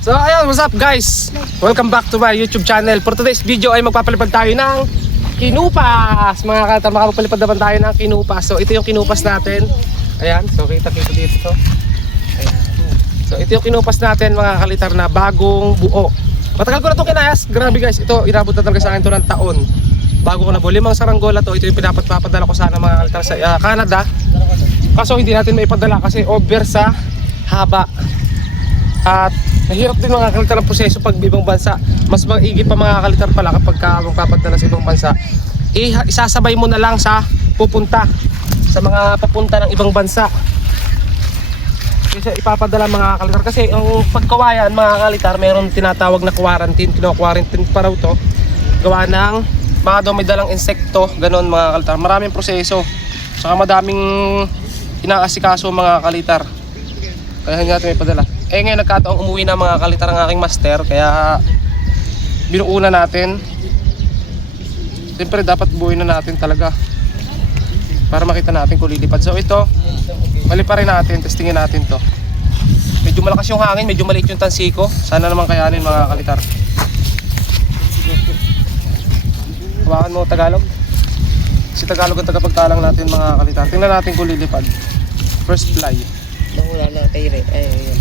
So ayun, what's up guys? Welcome back to my YouTube channel. For today's video ay magpapalipad tayo ng kinupas. Mga kalitar, makapagpalipad naman tayo ng kinupas. So ito yung kinupas natin. Ayan, so kita dito. Ayan. So ito yung kinupas natin mga kalitar na bagong buo. Matagal ko na itong kinayas. Grabe guys, ito inabot na talaga sa akin ito ng taon. Bago ko na buo. 5 saranggola to. Ito yung pinapadala ko sana mga kalitar sa Canada. Kaso hindi natin maipadala kasi over sa haba. At mahirap din mga kalitar ang proseso pag ibang bansa. Mas maigi pa mga kalitar pala kapag magpapadala sa ibang bansa. Isasabay mo na lang sa pupunta sa mga papunta ng ibang bansa. Kasi ipapadala mga kalitar. Kasi ang pagkawayan mga kalitar, mayroon tinatawag na quarantine. Kino-quarantine pa raw to. Gawa ng mga daw may dalang insekto. Ganon mga kalitar. Maraming proseso. Saka madaming inaasikaso mga kalitar. Kaya hindi natin may padala. Ngayon nagkataong umuwi na mga kalitar ng aking master. Kaya binuuna natin. Siyempre dapat buuin na natin talaga para makita natin kung lilipad. So ito, paliparin natin, testingin natin to. Medyo malakas yung hangin, medyo maliit yung tansiko. Sana naman kayanin mga kalitar. Hawakan mo Tagalog. Si Tagalog ang tagapagtalang natin mga kalitar. Tingnan natin kung lilipad. First fly. Mahula na tayo rin. Ayan.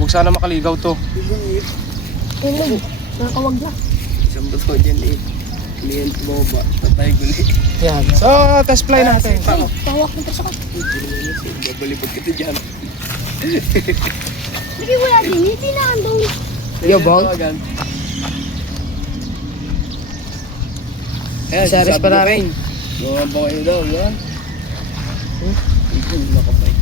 Huwag sana makaligaw to. Ayun. Nakawag na. Isang bato dyan eh. Kliyent mo ba? Patay ko na. Yan. So, test fly natin. Tawak na sa kat. Babalipad ka to dyan. Hindi wala din. Hindi na andong. Yo, bong? Ayan, Saris pa namin. Mga bong daw, yan. Ito, nakapay.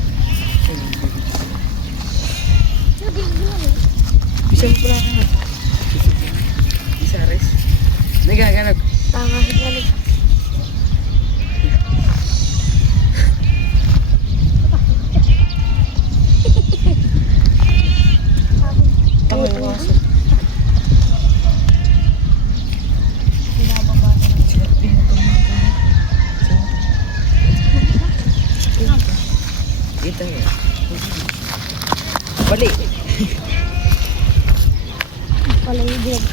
Isang pula ka na. Isares. Nagaganap. Tangahit na lang. Ito nga. Bali. Pala yung biyag.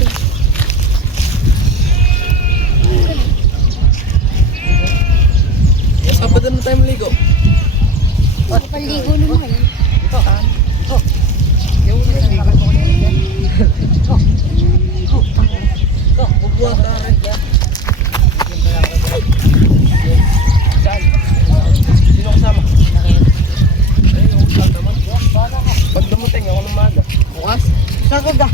Sabado na tayo maligo. Paligo naman. Ito. Oh. Yung naligo. Bubuhat na rin. Saan? Sino kasama? Ayun, saan naman? Pag dumating ako ng maga. Bukas? Saan ka ba?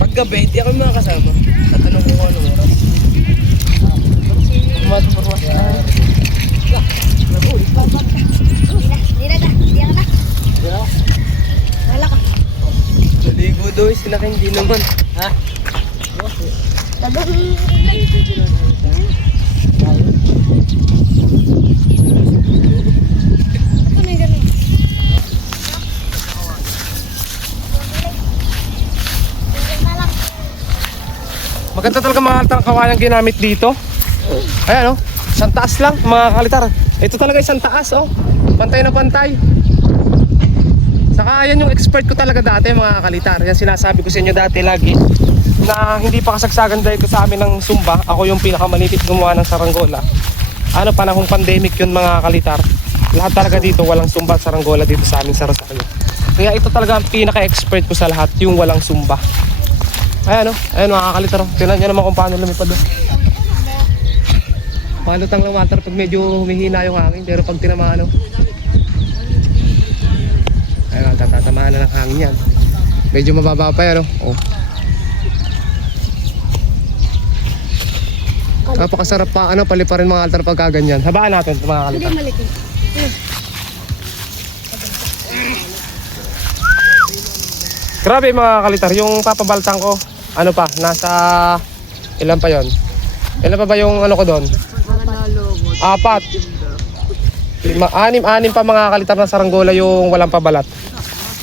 Paggabi, hindi ako makakasama. At anong kung anong oras? Bumas. Hindi na. Wala ka. Naligo daw eh, sila kang di naman. Ha? Dadong. Ano yung gano'n? Maganda talaga mga kalitar ang kawayang ginamit dito. Ayan o, isang taas lang mga kalitar. Ito talaga isang taas o. Pantay na pantay. Saka yan yung expert ko talaga dati mga kalitar. Yan sinasabi ko sa inyo dati lagi. Na hindi pa kasagsagan dito sa amin ng Sumba. Ako yung pinakamalipit gumawa ng saranggola. Ano, panahong pandemic yun mga kalitar. Lahat talaga dito walang Sumba at saranggola dito sa amin sa Rosario. Kaya ito talaga ang pinaka-expert ko sa lahat, yung walang Sumba. Ayan o, ayan mga kalitar. Tingnan nyo naman kung paano lumipad o. Palutang lang water pag medyo humihina yung hangin. Pero pag tinamaan o, ayun, tatatamaan na ng hangin yan. Medyo mababa pa yan o. Oh. Napakasarap pa paliparin mga altar pagka ganyan. Habaan natin mga Hindi kalitar. malikin. Grabe mga kalitar, yung papabaltang ko, ano pa, nasa ilan pa yon? Ilan pa ba yung ano ko doon? 4. 6 pa mga kalitar na saranggola yung walang pabalat.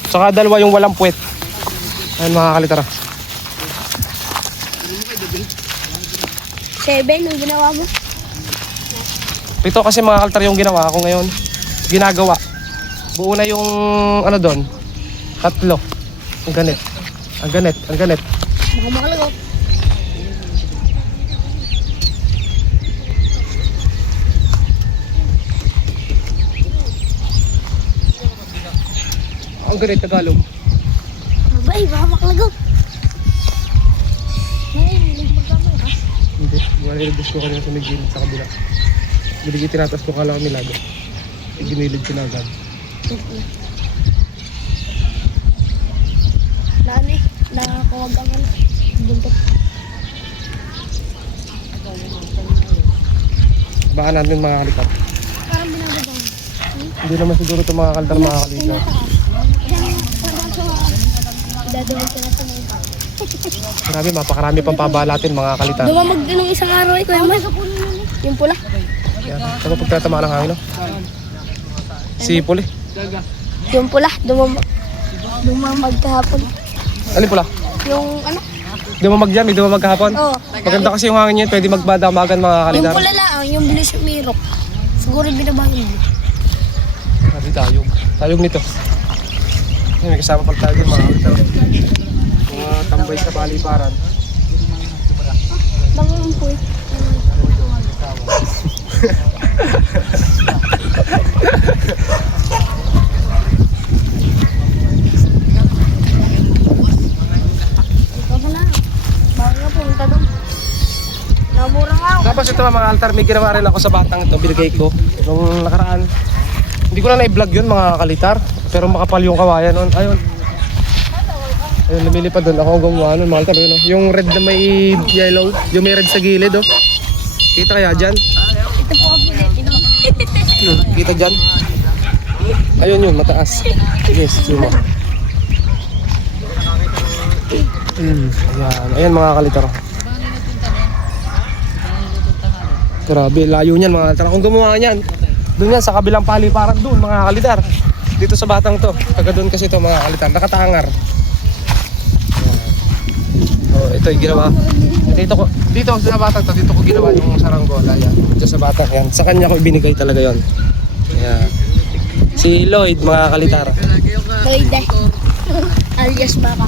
Saka 2 yung walang puwet. Ayun mga kalitar. 7 ang ginawa mo? 7 kasi mga kaltar yung ginawa ko ngayon. Ginagawa. Buo na yung ano doon. 3. Ang ganit. Ang ganit. Ang ganit. Baka makalagot. Ang ganit, Tagalog. Abay, baka makalagot. May, hilig magkamalakas. Hindi. Wala ilabas ko kanina sa may gilid sa kabila. Biligay tinatas ko kala kami lago. Ginilid ko na agad. Nani, nakakawag ang ano. Buntot. Baka natin mga kalikat. Parang binababang. Hindi naman siguro ito mga kaldar mga kalikat. Dadawag ka na sa mga. Marami, mapakarami pang pabalatin mga kalitar. Dumamag din ng isang araw eh, Kuya May. Yung pula. Yan. Saka pagtatama ng hangin, no? Sipol eh. Yung pula, dumamag kahapon. Alin pula? Yung ano? Dumamag dyan, may dumamag kahapon. Oo. Maganda kasi yung hangin niya, pwede magbadamagan mga Yung kalitar. pula lang, yung bilis yung mirok. Siguro binabago mo. Sabi tayog. Tayog nito. Ay, may kasama pala tayo dun mga kalitar. Mga tambay sa baliparan. Bangon po eh. Ikaw ba na? Bawal nga punta doon. Namura nga ako. Tapos ito mga altar, may ginawa rin ako sa batang ito, binigay ko. Nung nakaraan. Hindi ko na na-vlog yun mga kalitar. Pero makapal yung kawayan nun. Ayun. Ayun, lumilipad doon. Ako ang gumawa nun mga altar. Yun, oh. Yung red na may yellow. Yung may red sa gilid. Oh. Kita kaya dyan? Ito po ang pinitino. Kita dyan? Ayun yun, mataas. Yes, zoom mo. Ayan. Ayan mga kalitar. Grabe, layo niyan mga kalitar. Kung gumawa niyan, doon yan sa kabilang paliparan doon mga kalitar. Dito sa batang to. Taga doon kasi to mga kalitar. Nakatangar. Oh, ito yung ginawa. Dito sa batang to, dito ko ginawa yung saranggola yan. Dito sa batang yan. Sa kanya ko ibinigay talaga yon. Ayan. Si Lloyd mga kalitar. Loide. Alias baka.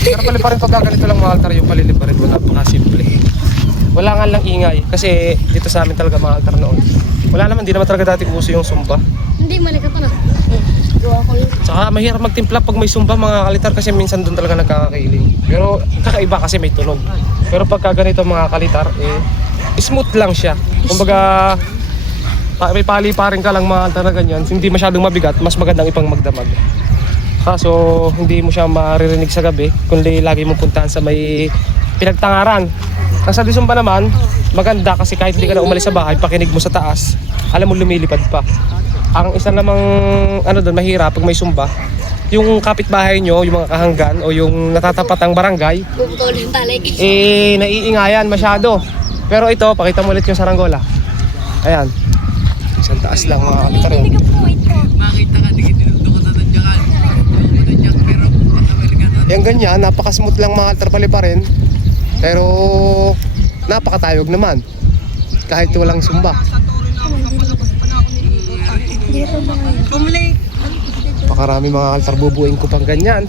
Pero paliparin pag ganito lang mga altar yung paliliparin mo, napakasimple. Wala nga lang ingay kasi dito sa amin talaga mga altar noon. Wala naman, di naman talaga dati uso yung sumba. Hindi, malika pa na. Gawa ko yun. Tsaka mahirap magtimpla pag may sumba mga kalitar kasi minsan doon talaga nagkakakiling. Pero kakaiba kasi may tunog. Pero pagka ganito mga kalitar, smooth lang siya. Kumbaga, may paliparin ka lang mga altar na ganyan, hindi masyadong mabigat, mas magandang ipang magdamag. Kaso hindi mo siya maririnig sa gabi kundi lagi mong puntahan sa may pinagtangaran. Nasa Disumba naman, maganda kasi kahit hindi ka na umalis sa bahay, pakinig mo sa taas, alam mo lumilipad pa. Ang isa namang ano doon mahirap pag may sumba, yung kapitbahay nyo, yung mga kahanggan o yung natatapatang barangay, Bubutol yung talay. naiingayan masyado. Pero ito, pakita mo ulit yung saranggola. Ayan. Isang taas lang mga kapitar yun. Makita ka, di kinilugdo ko sa tadyakan. Tadyak, pero Yung ganyan, napaka-smooth lang mga altar paliparin. Pero napakatayog naman. Kahit walang sumba. Pumili! Pakarami mga altar bubuin ko pang ganyan.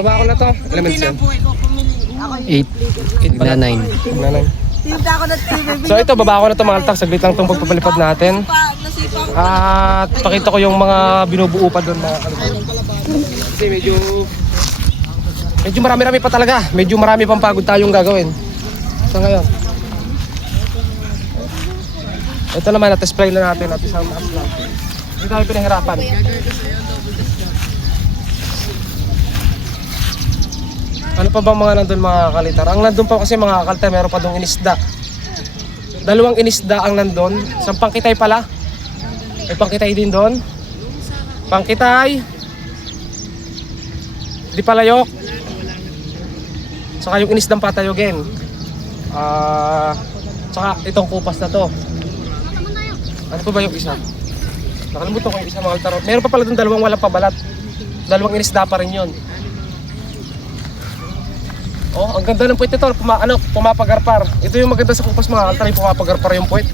Baba ko na to. Elements yan. 8 na 9. Nanay. So ito, baba ko na to mga altar. Saglit lang itong pagpapalipad natin. At pakita ko yung mga binubuo pa doon mga altar. Kasi medyo marami-rami pa talaga. Medyo marami pang pagod tayong gagawin. So ngayon, ito naman, na-display na natin at isang taas lang. Hindi tayo pinahirapan. Ano pa bang mga nandun mga kalitar? Ang nandun pa kasi mga kalitar, meron pa doong inisda. 2 inisda ang nandun. Isang pangkitay pala. May pangkitay din doon. Pangkitay. Di palayok. Saka yung inisdang patayogin. Saka itong kupas na to. Ano pa ba yung isa? Nakalimutan ko yung isa mga altar. Meron pa pala doon 2 walang pabalat. 2 inisda pa rin yun. Oh, ang ganda ng puwet ito. Pumapagarpar. Ito yung maganda sa kupas mga altar. Yung pumapagarpar yung puwet.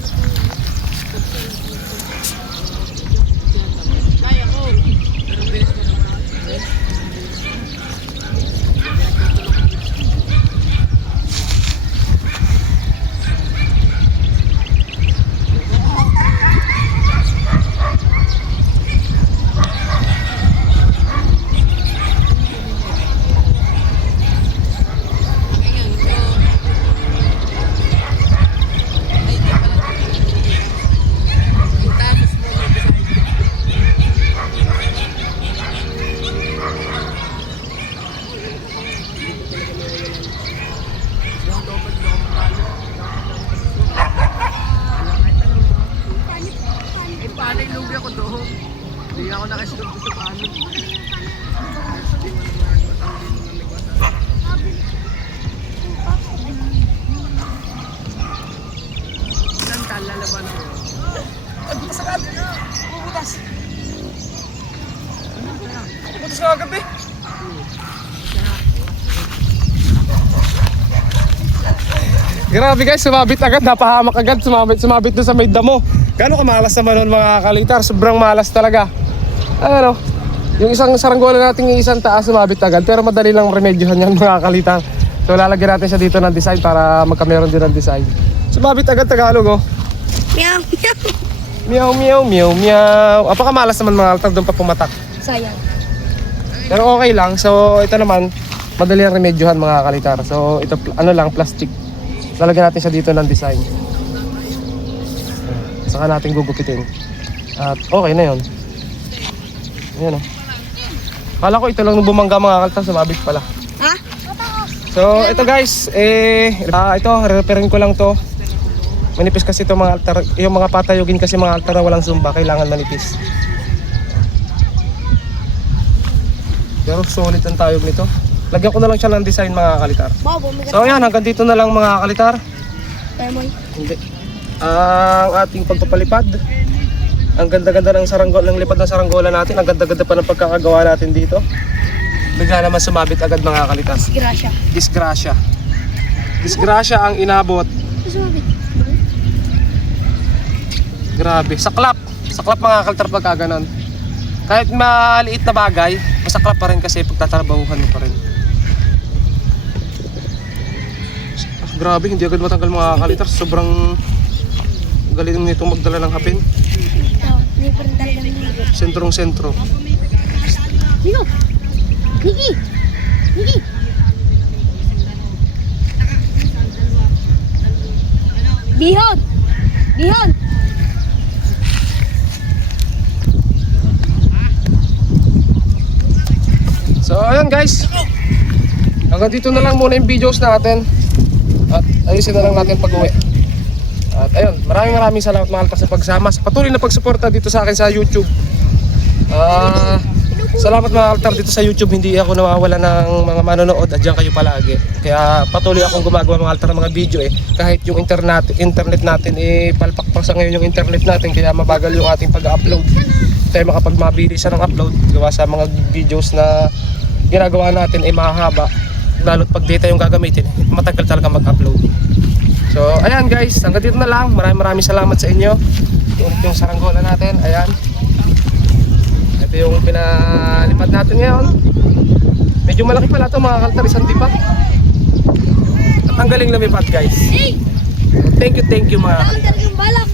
Ay, butas agad! Butas! Butas ka agad eh! Grabe guys, sumabit agad, napahamak agad, sumabit doon sa may damo. Gano'ng kamalas naman nun mga kalitar, sobrang malas talaga. Ano, yung isang saranggola natin yung isang taas sumabit agad, pero madali lang remedyohan yan mga kalitar. So lalagyan natin siya dito ng design para magkameron din ng design. Sumabit agad Tagalog oh. Meow, meow. Meow, meow, meow, meow. Apakamalas naman mga kalitar, doon pa pumatak. Sayang. Pero okay lang, so ito naman, madali ang remedyohan mga kalitar. So ito, ano lang, plastic. Lalagyan natin siya dito ng design. Saka natin gugupitin. At okay na yun. Ayan o. Kala ko ito lang nung bumangga mga kalta, sumabit pala. Ha? So ito guys, ito, re-repairin ko lang to. Manipis kasi ito mga altar. Yung mga patayugin kasi mga altar na walang zumba, kailangan manipis. Pero solid ang tayog nito. Lagyan ko na lang siya ng design mga kalitar. Bobo, may So ayan, hanggang dito na lang mga kalitar. Temoy. Hindi. Ang ating pagpapalipad. Ang ganda-ganda ng saranggola, ng lipad ng saranggola natin. Ang ganda-ganda pa ng pagkakagawa natin dito. Bigla naman sumabit agad mga kalitar. Grasya. Disgrasya. Disgrasya ang inabot. Sumabit. Grabe. Saklap. Saklap mga kalitar pagka ganon. Kahit maliit na bagay, masaklap pa rin kasi pagtatrabahuhan mo pa rin. Grabe, hindi agad matanggal mga kalitar. Sobrang galing nitong magdala ng hapin. Hindi pa rin talaga niligo. Sentrong-sentro. Nino! Niki! Niki! Bihon! Bihon! So ayan guys, hanggang dito na lang muna yung videos natin. At ayusin na lang natin pag-uwi. At ayun, maraming salamat mga altar sa pagsama, sa patuloy na pagsuporta dito sa akin sa YouTube. Salamat mga altar dito sa YouTube, hindi ako nawawala ng mga manonood at dyan kayo palagi. Kaya patuloy akong gumagawa mga altar ng mga video kahit yung internet natin palpakpak sa ngayon yung internet natin, kaya mabagal yung ating pag-upload. Tayo makapagmabilisan ng upload gawa sa mga videos na ginagawa natin mahahaba, lalo't pag data yung gagamitin, matagal talaga mag-upload. So ayan guys, hanggang dito na lang. Maraming salamat sa inyo. Yung saranggola natin, ayan. Ito yung pinalipad natin ngayon. Medyo malaki pala ito mga kaltar, isang tipa. At ang galing lumipad guys. Thank you mga kaltar. Talagang balak!